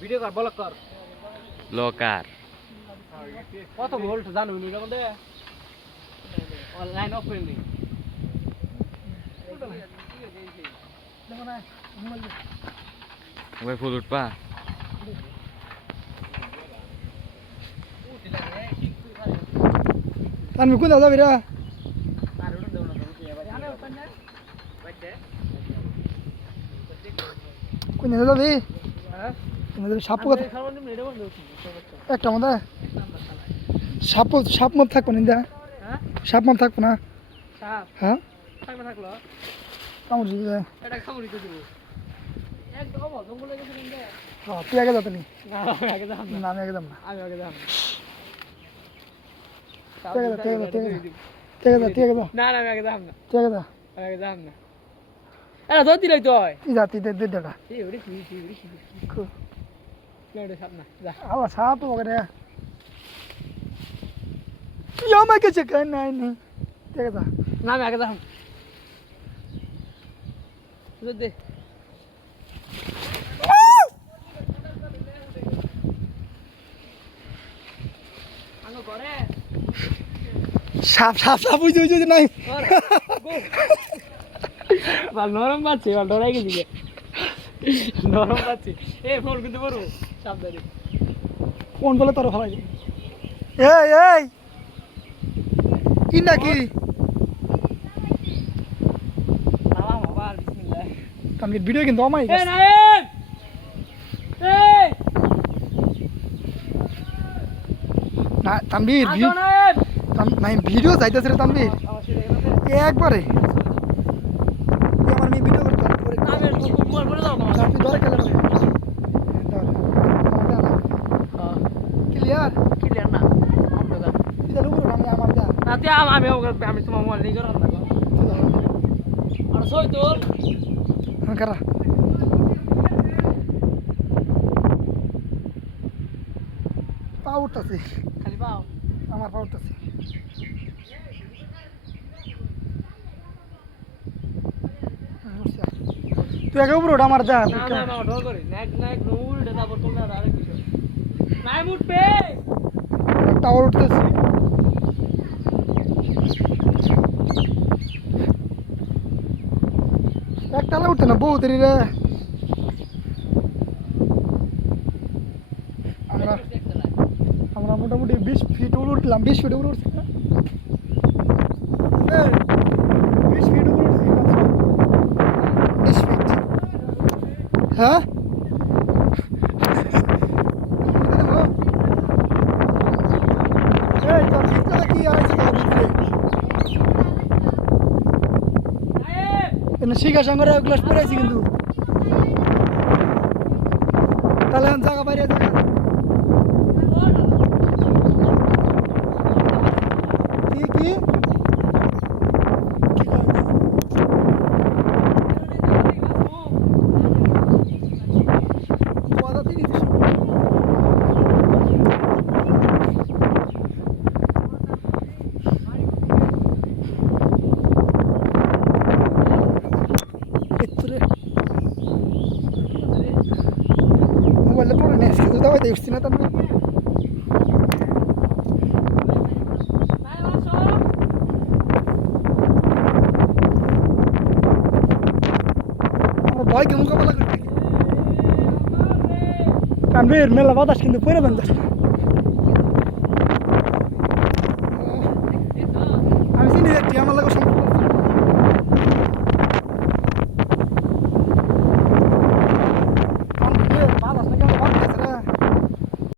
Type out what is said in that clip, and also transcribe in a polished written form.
video কর block কর Looker কত ভোল্ট জানো নি এর মধ্যে অনলাইন অফ করে নি ভাই ফুল উঠবা আমি কোন যাবি রে কোন যাবি সাপ একটা মধ্যে সাপ মাপ থাকবো না সাপ মাপ থাকবো না হ্যাঁ কামড় তুই আগে যাতে নি না আমি আগে যাব না এরা ধর দিলাই তো জাতি দে দেটা আবার সাপ বগরে তুই আমাকে চেক নাই নাই ঠিক আছে না আমি আগে যাব দে আনো করে সাপ সাপ সাপ বুঝতে নাই ভাল নরম পাচ্ছি ভাল ডরাই গেছি নরম পাচ্ছি ফোন কিন্তু বড় সাবধানে কোন বলে তোর ভালো এই কি নাকি সালাম আবার বিসমিল্লাহ আমি ভিডিও কিন্তু আমাই নাইম না তাম্বির নাই ভিডিও যাইতেছে রে তাম্বির একবারে আমার মেয়ে ভিডিও করতে তুই ধরে খেলে ক্লিয়ার ক্লিয়ার না তুই জানো আমি আমার যা নাতে আমি তোমার মোবাইল নিয়ে গেলাম না আর সই তোর হ্যাঁ কারা পা উঠতেছে খালি পাও আমার পা উঠতেছে তুই আগে উপরে ওটা আমার যা না না না ঢল করে নাক নাক উল্টে তারপর তোমরা আর কিছু নাই উঠবে টাওয়ার উঠতেছে একটালা উঠতে না বহু দেরি রে আমরা মোটামুটি 20 ফিট উপরে উঠলাম 20 ফিট উপরে উঠছি 20 ফিট উপরে উঠছি 20 ফিট হ্যাঁ এই তোর ভিতরে কি আছে ভিতরে এনে শিখা সঙ্গে গ্লাস পরেছি কিন্তু তাহলে জায়গা বাইরে জায়গা কি কি মোবাইলে পড়ে নেই শুধু দাওয়াই দেখছি না তার ভয় কেমন মোকাবেলা করতে কানবের মেলা বাতাস কিন্তু পরে বান যাচ্ছে আমি চিনি দেখছি আমার লাগে